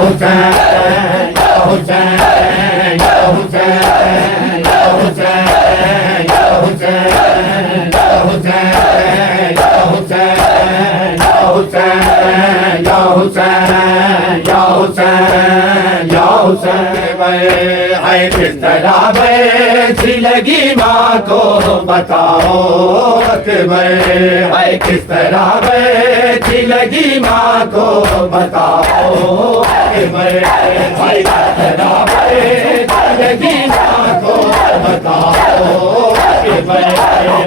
हुसैन या हुसैन या हुसैन या हुसैन या हुसैन या हुसैन या हुसैन या हुसैन या हुसैन या हुसैन या हुसैन है किस तरह बैठी लगी माँ को बताओ अकबर है किस तरह बैठी लगी माँ को बताओ अकबर है किस तरह बैठी लगी माँ को बताओ अकबर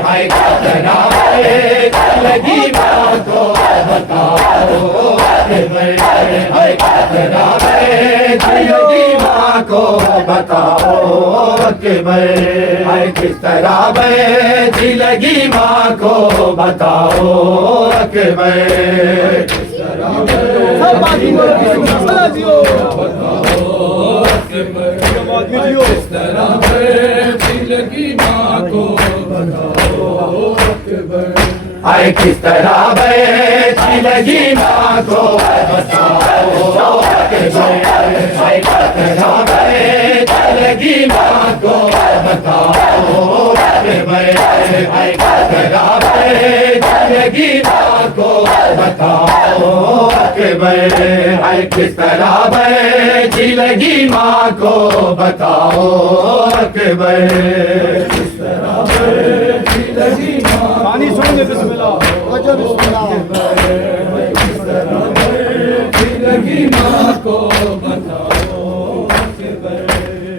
है किस तरह बैठी लगी माँ को बताओ अकबर है किस तरह बैठी लगी माँ को बताओ अकबर है किस तरह बैठी लगी माँ को बताओ अकबर किस तरह बैठी लगी माँ को बताओ अकबर है किस तरह बैठी लगी माँ को बताओ अकबर है किस तरह बैठी लगी माँ को बताओ अकबर है किस तरह बैठी लगी माँ को बताओ अकबर है किस तरह बैठी लगी माँ को बताओ अकबर किस तरह बैठी लगी माँ पानी सुनेंगे बिस्मिल्लाह किस तरह बैठी लगी माँ को बताओ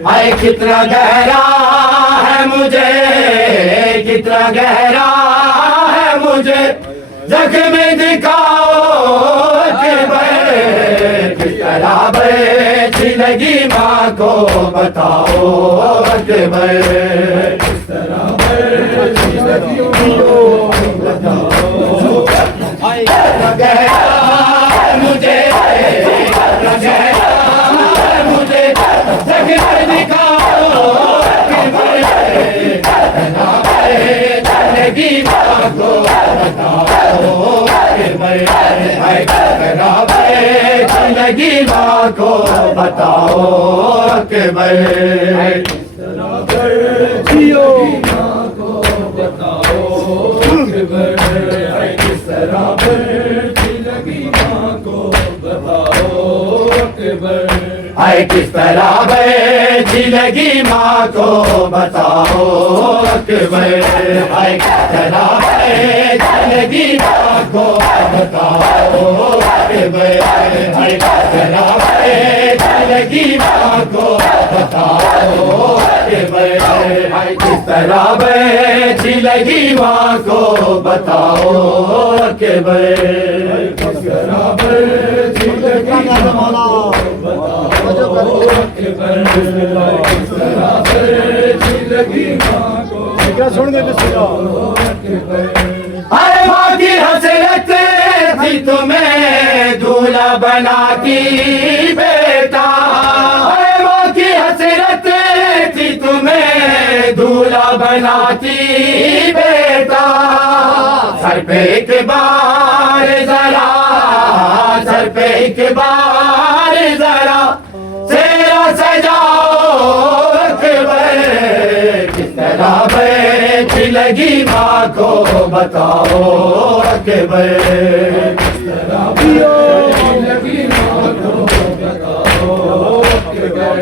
है कितना गहरा है मुझे कितना गहरा है मुझे जख्म दिखाओ अकबर किस तरह बैठी लगी माँ को बताओ अकबर किस तरह बैठी लगी माँ को बताओ गहरा है मुझे गहरा है मुझे जख्म दिखाओ अकबर लगी माँ को बताओ अकबर लगी माँ को बताओ अकबर जियो माँ को बताओ अकबर किस तरह लगी माँ को बताओ अकबर है किस तरह बैठी लगी माँ को बताओ अकबर है किस तरह बैठी लगी माँ को बताओ अकबर है किस तरह बैठी लगी माँ को बताओ अकबर है किस तरह बैठी लगी माँ को बताओ अकबर किस तरह बैठी लगी माँ को क्या सुन गए अरे माँ की हसरत थी तुम्हें दूल्हा बनाती बेटा अरे माँ की हसरत थी तुम्हें दूल्हा बनाती बेटा सर पे एक बार जरा सर पे एक बार जरा सेरा सजाओ अकबर किस तरह बैठी लगी माँ को बताओ अकबर किस तरह बैठी लगी माँ को बताओ अकबर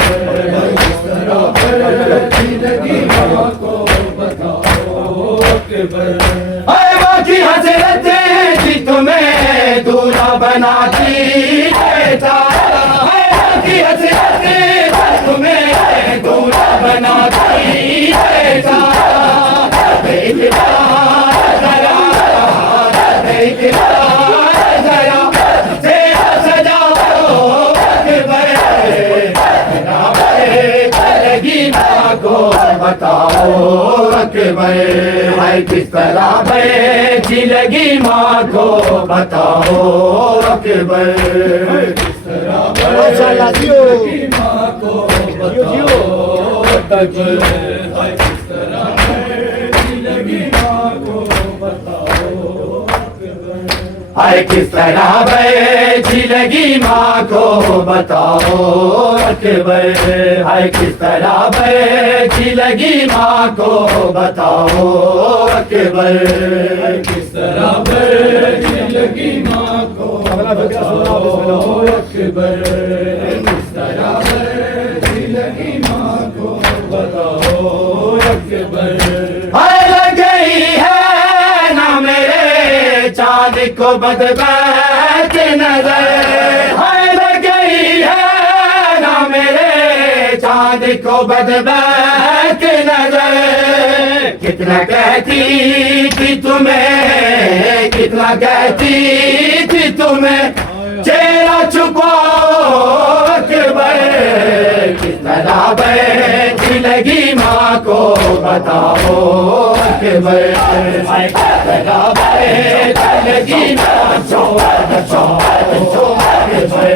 किस तरह बैठी लगी माँ को बताओ अकबर अरे माँ की हसरत थी तुम्हें दूल्हा बनाती बेटा की हसरत तुम्हें दूल्हा बनाती बेटा एक बार जरा एक बार जरा तेरा सजाओ अकबर लगी माँ को बताओ अकबर है किस तरह बैठी लगी माँ को बताओ अकबर किस तरह बैठी लगी माँ को बताओ अकबर है किस तरह बैठी लगी माँ को बताओ हाय किस तरह बैठी लगी माँ को बताओ अकबर, हाय किस तरह बैठी लगी माँ को बताओ अकबर, किस तरह बैठी लगी माँ को बताओ अकबर, किस तरह बैठी लगी माँ को बताओ अकबर। हाय लग गई है ना मेरे चाँद को बदबैत नजर, हाय लग गई है ना मेरे चाँद को बदबैत नजर, कितना कहती थी तुम्हें, कितना कहती थी तुम्हें चेहरा छुपाओ अकबर, किस तरह बैठी लगी माँ को बताओ अकबर, किस तरह बैठी लगी माँ को बताओ अकबर,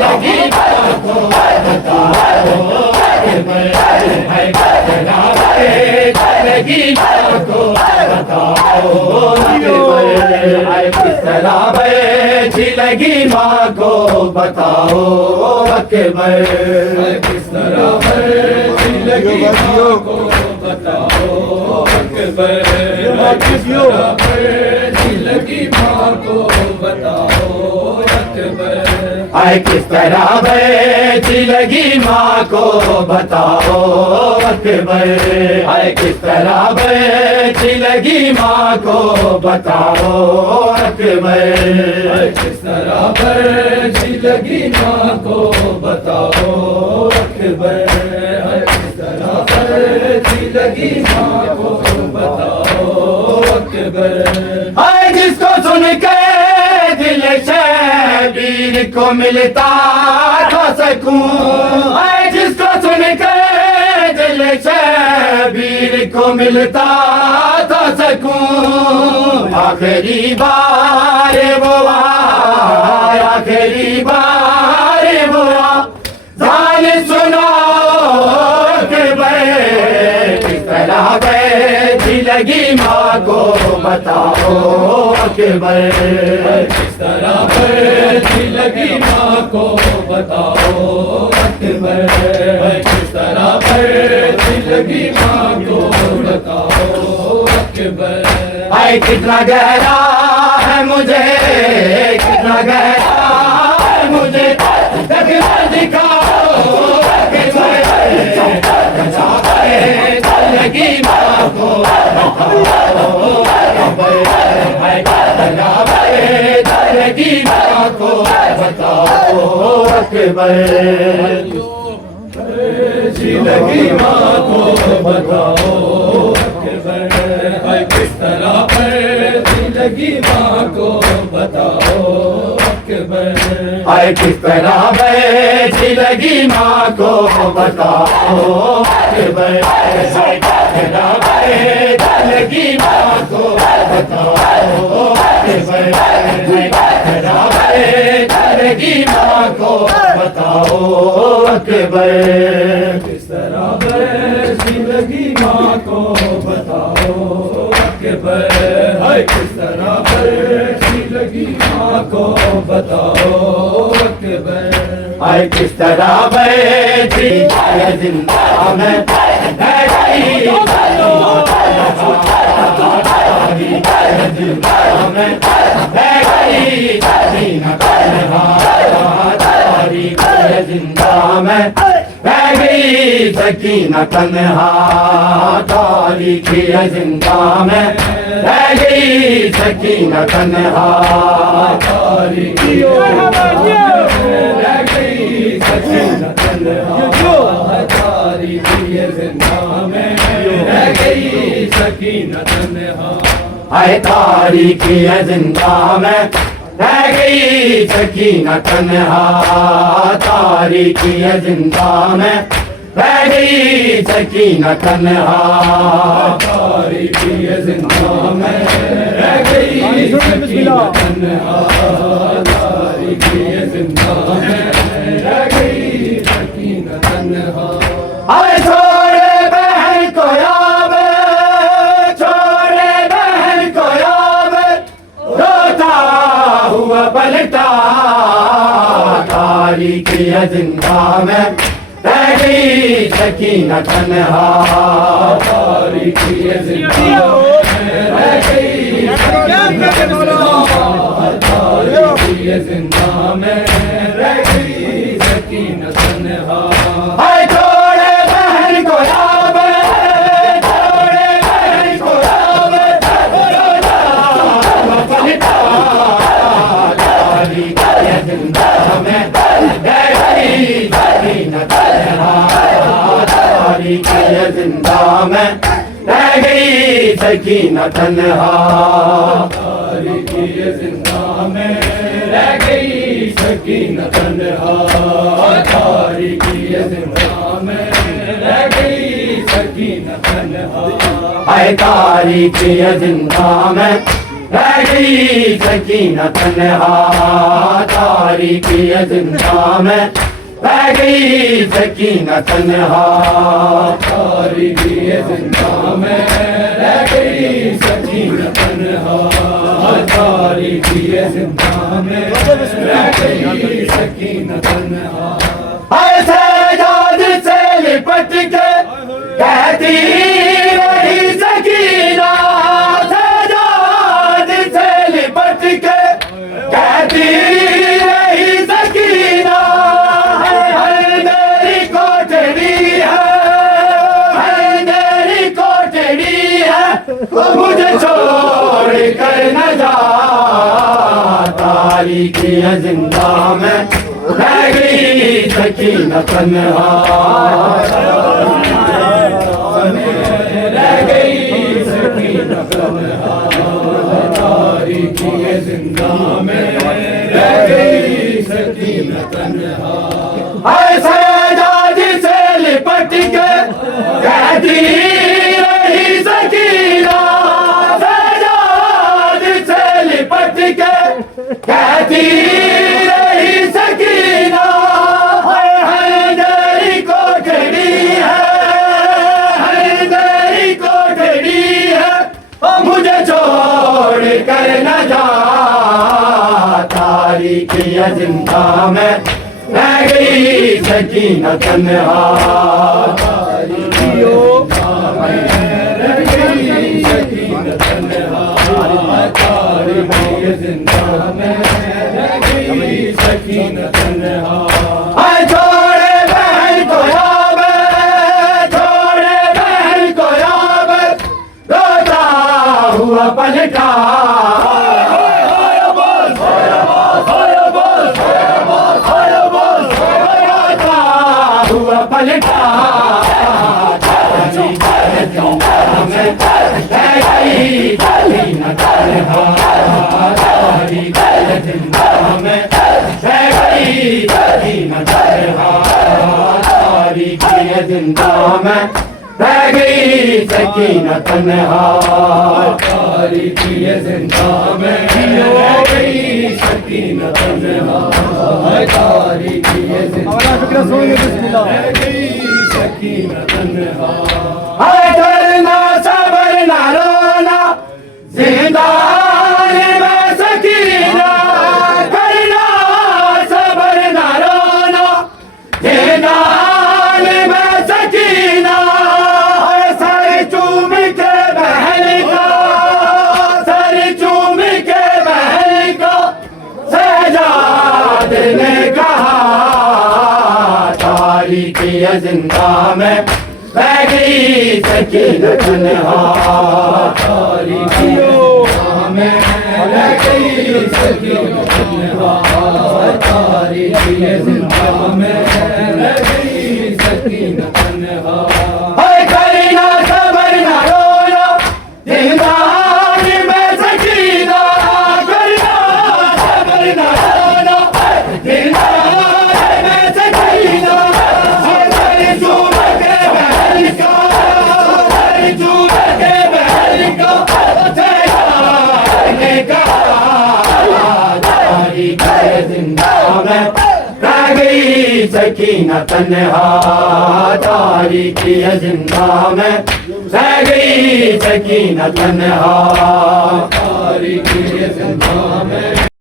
लगी माँ को बताओ अकबर, लगी माँ को बताओ अकबर, किस तरह बैठी लगी माँ को बताओ अकबर, किस तरह बैठी लगी माँ को बताओ अकबर, किस तरह बैठी लगी माँ को बताओ अकबर, हाय किस तरह बैठी लगी माँ को बताओ अकबर, हाय किस तरह बैठी लगी माँ को बताओ अकबर, किस तरह बैठी लगी माँ को बताओ अकबर, किस तरह बैठी लगी माँ को बताओ अकबर, हाय जिसको सुन के दिल शबीर को मिलता था सकून, हाय जिसको सुन के दिल शबीर को मिलता था सकून, आखिरी बार वो आया, आखिरी बार वो जान सुनाओ अकबर, किस तरह बैठी लगी माँ को बताओ अकबर, किस तरह बैठी लगी माँ को बताओ अकबर, किस तरह बैठी लगी माँ को बताओ अकबर, हाय कितना गहरा है मुझे, कितना गहरा है मुझे देखना दिखाओ अकबर, लगी माँ को बताओ अकबर, लगी माँ को बताओ अकबर, लगी माँ को बताओ अकबर, किस तरह लगी माँ को बताओ अकबर, हाय किस तरह बैठी लगी माँ को बताओ अकबर, लगी माँ को बताओ अकबर, लगी माँ को बताओ अकबर, किस तरह बैठी लगी माँ को बताओ अकबर, हाय किस तरह बैठी लगी माँ को बताओ अकबर, हाय किस तरह बैठी जिंदा में जिंदा में रह गई सकीना तन्हा, तारीखी जिंदा में रह गई सकीना तन्हा, तारीखी रह गई सकीना तन्हा, तारीखी जिंदा में रह गई सकीना तन्हा, हाय तारीखी जिंदा में रह गई सकीना तन्हा, तारीखी जिंदा में रह गई सकीना तन्हा, तारीखी जिंदा में रह गई सकीना तन्हा, तारीखी जिंदा में रह गई सकीना तन्हा, हाय छोड़े बहन को याद, छोड़े बहन को याद तारीकी जिंदा में रह गई सकीना तन्हा तारीकी जिंदा में रह गई तारीकी जिंदा में रह गई सकीना तन्हा हाय छोड़े बहन को याद छोड़े बहन को याद तारीकी जिंदा में रह गई सकीना तन्हा तारीकी जिंदा में रह गई सकीना तन्हा तारीकी जिंदा में रह गई सकीना तन्हा तारीकी जिंदा में रह गई सकीना तन्हा हाय तारीकी जिंदा में रह गई सकीना तन्हा तारीकी जिंदा में रह गई सकीना तन्हा तारीकी जिंदा में रह गई सकीना तन्हा तारीकी जिंदा में रह गई सकीना तन्हा हाय सजाद से लिपट के कहती रही सकीना सजाद से लिपट के कहती रही सकीना मेरी कोठड़ी है मुझे छोड़ कर न जा तारीकी जिंदा में रह गई सकीना तन्हा रह गई सकीना तन्हा तारीकी जिंदा में रह गई सकीना तन्हा ऐसा जादी से लिपट के कहती रही सकीना सजाद से लिपट के कहती रही सकीना हैदरी कोठड़ी है मुझे छोड़ कर न जा तारीकी जिंदा में रह गई सकीना तन्हा तारीकी रह गई सकीना तन्हा तारीकी जिंदा में रह गई सकीना तन्हा हाय छोड़े बहन को याद छोड़े बहन को याद रोता हुआ पलटा पलटा सकीना तन्हा तारीकी जिंदा में रह गई सकीना तन्हा तारीकी जिंदा में रह गई सकीना तन्हा तारीकी जिंदा में रह गई सकीना तन्हा तारीकी जिंदा रह गई सकीना तन्हा हाय डरना सबर ना रोना जिंदान में सकीना करना सबर ना रोना जिंदान में सकीना सर चूम के बहन का सर चूम के बहन का सजाद ने कहा तारीकी जिंदा में रह गई सकीना तन्हा तारीकी में रह गई सकीना तन्हा तारीकी जिंदा में रह गई सकीना तन्हा हाय करना सबर ना रोना जिंदान में सकीना करना सबर ना रोना जिंदान में सकीना सकीना तन्हा तारीकी जिंदा में रह गई सकीना तन्हा तारीकी जिंदा में